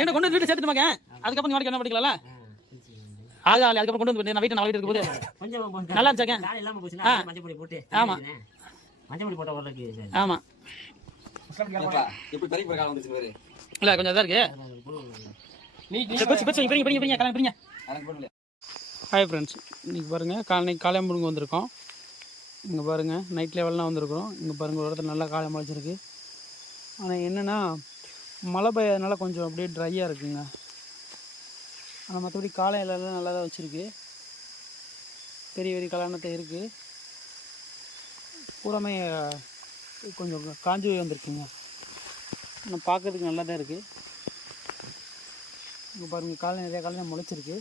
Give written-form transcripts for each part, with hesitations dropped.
என்ன கொண்டு வந்து வீட்டு சேர்த்துட்டுமாங்க. அதுக்கப்புறம் நீ வாடகை என்ன படிக்கலாம்ல. அதுக்கப்புறம் கொண்டு வந்து நான் வீட்டை 4 வீட்டு இருக்கும்போது நல்லா இருந்துச்சாங்க. ஆமா ஆமா இல்ல கொஞ்சம் இதாக இருக்கு. ஹாய் ஃப்ரெண்ட்ஸ், இன்றைக்கி பாருங்கள் காளையம்புடுங்க வந்திருக்கோம். இங்கே பாருங்கள் நைட் லெவல்லாம் வந்திருக்கிறோம். இங்கே பாருங்கள் ஒரு இடத்துல நல்லா காளை முளைச்சிருக்கு. ஆனால் என்னென்னா மழை பெய்யறதுனால கொஞ்சம் அப்படியே ட்ரையாக இருக்குங்க. ஆனால் மற்றபடி காளை எல்லாம் நல்லா தான் வச்சுருக்கு. பெரிய பெரிய கல்யாணத்தை இருக்குது. பூராமே கொஞ்சம் காஞ்சி போய் வந்திருக்குங்க. ஆனால் பார்க்குறதுக்கு நல்லா தான் இருக்குது. இங்கே பாருங்கள் காலை நிறையா காலை முளைச்சிருக்கு.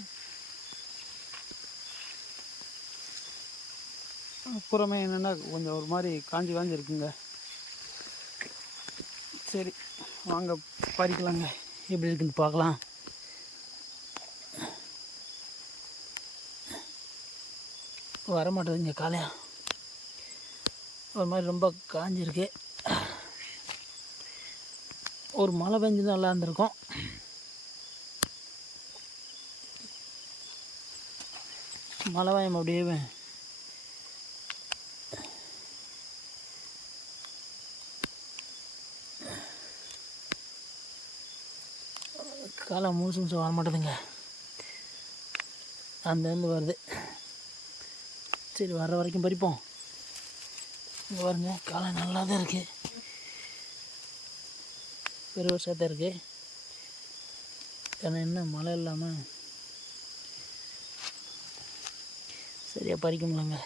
புறமே என்னென்னா கொஞ்சம் ஒரு மாதிரி காஞ்சி இருக்குங்க. சரி வாங்க பறிக்கலாங்க, எப்படி இருக்குன்னு பார்க்கலாம். வர மாட்டேதுங்க காலையா, ஒரு மாதிரி ரொம்ப காஞ்சிருக்கு. ஒரு மழை பெஞ்சு நல்லா இருந்திருக்கும். மழை வாயம் அப்படியே காலை முழுசு வர மாட்டேதுங்க, அந்தேருந்து வருது. சரி வர்ற வரைக்கும் பறிப்போம். இங்கே பாருங்க காலை நல்லா தான் இருக்குது, பெருசாக தான் இருக்குது. ஏன்னா என்ன மழை இல்லாமல் சரியாக பறிக்க முடியலங்க.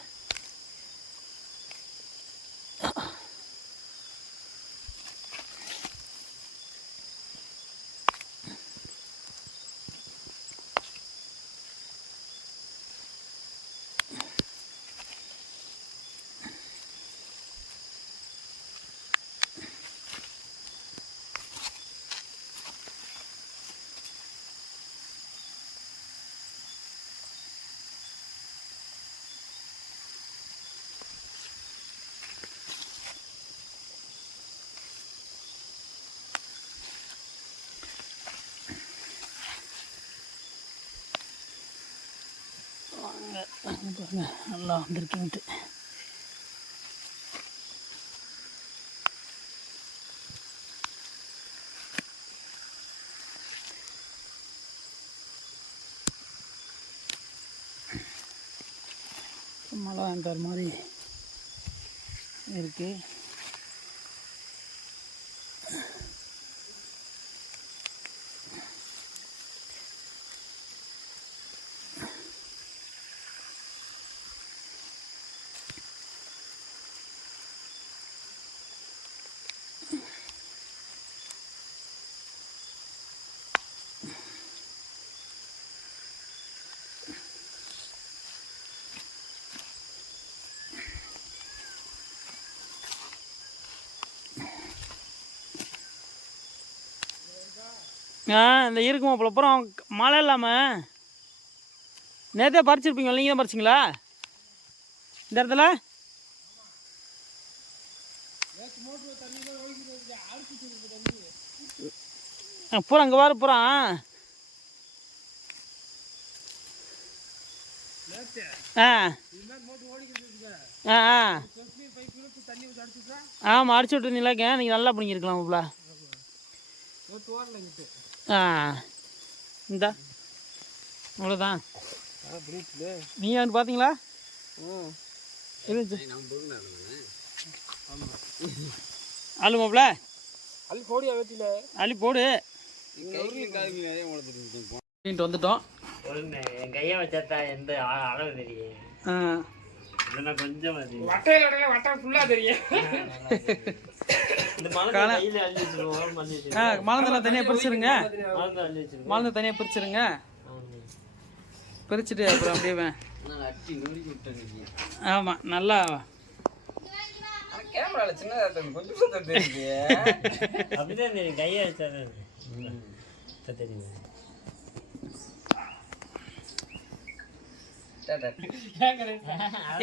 பாருங்க நல்லா வந்திருக்குன்ட்டு. மழை அந்த மாதிரி இருக்குது. இந்த இருக்குமா போல அப்புறம் மழை இல்லாமல் நேற்றே பறிச்சிருப்பீங்க. நீங்கள் தான் பறிச்சிங்களா இந்த இடத்துல? பூரா அங்கே வார பூரா ஆமாம் அடிச்சு விட்டுருந்தீங்களாக்க நீங்கள் நல்லா பிடிங்கிருக்கலாம் உங்களா. இந்த அவ்வளோதான். நீங்கள் வந்து பார்த்தீங்களா? அள்ளு மாப்பிள்ள அள்ளி போடியா வெட்டில அள்ளி போடு வந்துட்டோம். என் கையை வச்சா எந்த அளவு தெரியும், கொஞ்சம் மாலந்தெல்லாம் தனியாக பிரிச்சிருங்க. மாலந்த தனியாக பிரிச்சிருங்க. பிரிச்சுட்டு அப்புறம் அப்படியே ஆமாம் நல்லா கேமரால சின்னதாக கொஞ்சம் தெரியுது. அப்படிதான் கையை வச்சா தெரியுங்க.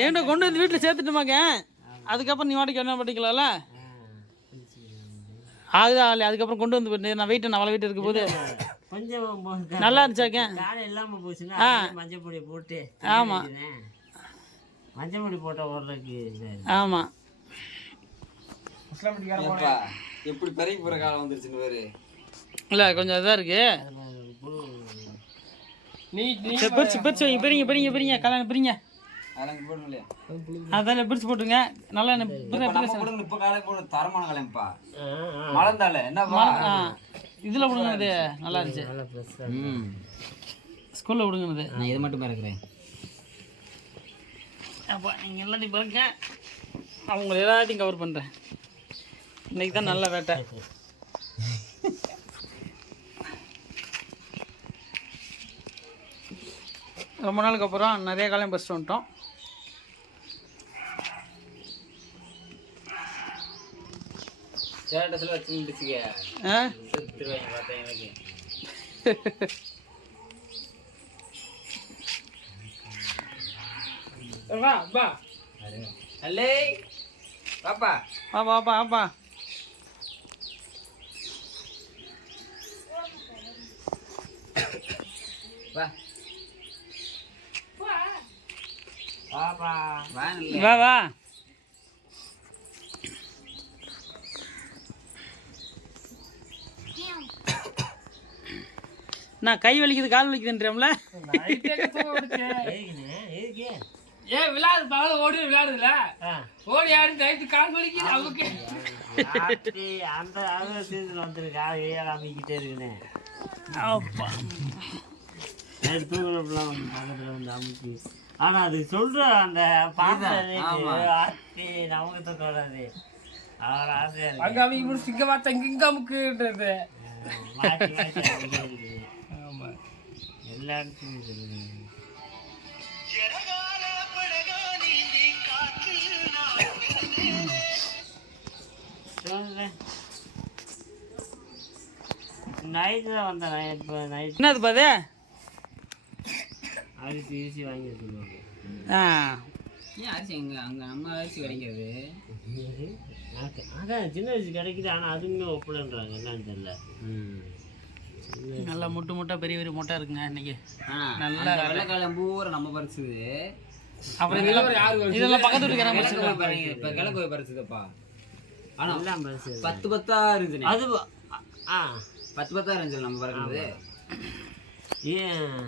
ஏன்டா கொண்டு வந்து வீட்டில் சேர்த்துட்டுமாங்க. அதுக்கப்புறம் நீ வாடகை என்ன படிக்கலாம்ல. அதுதான் அதுக்கப்புறம் கொண்டு வந்து நான் வெயிட்டு நான் வீட்டு இருக்கும்போது கொஞ்சம் நல்லா இருந்துச்சாக்கே காலை இல்லாமல் போச்சுன்னா மஞ்சள் பொடி போட்டு ஆமாம் மஞ்சள் பொடி போட்ட ஓடுறதுக்கு ஆமாம் ஏப்பா, எப்படி பிறகு போற காலம் வந்துருச்சுன்னு வேறு. இல்லை கொஞ்சம் இதாக இருக்கு சரி, பிரிச்சு பிரிச்சு வைங்க, பிரிங்க கல்யாணம் பிரிங்க அதெல்லாம் இங்க போடணும் இல்லையா? அதான் பிரிச்சு போட்டுருங்க நல்லா இப்ப நம்ம போடுங்க, இப்ப காலை போடு, தரமான காலையப்பா. மலர்ந்தால என்னப்பா? இதில் விடுங்கது நல்லா இருந்துச்சு நல்லா ஃப்ரெஷ்ஷாக ஸ்கூலில் விடுங்கது நான் இது மட்டும் இருக்கிறேன். அப்போ நீங்கள் எல்லாத்தையும் பாருங்க அவங்கள எல்லாத்தையும் கவர் பண்ணுறேன். இன்னைக்கு தான் நல்ல வேட்டை. ரொம்ப நாளுக்கு அப்புறம் நிறைய காலையும் பஸ்ட்டு வந்துட்டோம். ஸ்டேட்டஸ்ல வச்சு முடிச்சுக்க. ஆ செத்துருவாங்க பார்த்தேன் எனக்கு. வா வா அல்லே பாப்பா வா வாப்பா வாப்பா வா பாப்பா வா வா வா நான் கை வலிக்குது கால் வலிக்குதுன்றோம்ல. எதுக்கு ஏன் விளையாடு பகல ஓடி விளையாடுதுல ஆ ஓடி ஆடி நைட்டு கால் வலிக்குது அவருக்கு ராத்திரி அந்த அது சீசன் வந்துருக்கு ஏழு அமைக்கிட்டே இருக்குண்ணே. அப்பா நைட்டு தூங்குறப்பெல்லாம் வந்து பக்கத்தில் வந்து அமுக்கி ஆனால் அது சொல்கிற அந்த பாட்டு ஆத்தி நமக்கு தூக்காது அவர் ஆசையாக இருக்கு. அங்க அவங்க இப்படி சிங்க பார்த்தா இங்க அமுக்குன்றது மாற்றி மாற்றி அமுக்கிட்டே இருக்குது. எல்லா இடத்துலையும் சொல்லுங்க. நைட்டு தான் வந்தேன் இப்போ நைட் என்னது பாது? அரிசி ஈசி வாங்கி சொல்லுவாங்க. ஆ ஏன் அரிசி எங்க அங்க நம்ம அரிசி கிடைக்கிறது? அதான் சின்ன அரிசி கிடைக்குது ஆனால் அதுவுமே ஒப்படைன்றாங்க என்னன்னு தெரியல. நல்லா முட்டு முட்டை பெரிய பெரிய முட்டை இருக்குங்க இன்னைக்கு. நல்லா வெள்ளைக்காலம் பூரா நம்ம பறிச்சது. அப்புறம் இதெல்லாம் பக்கத்து வீட்டுக்காரங்க பறிச்சிருக்காங்க. இப்ப கிழக்கு போய் பறிச்சதுப்பா. ஆனா எல்லாம் பரிசு 10 10 இருந்துச்சு. அது ஆ 10 10 இருந்துச்சு நம்ம பறிக்கிறது. ஏன்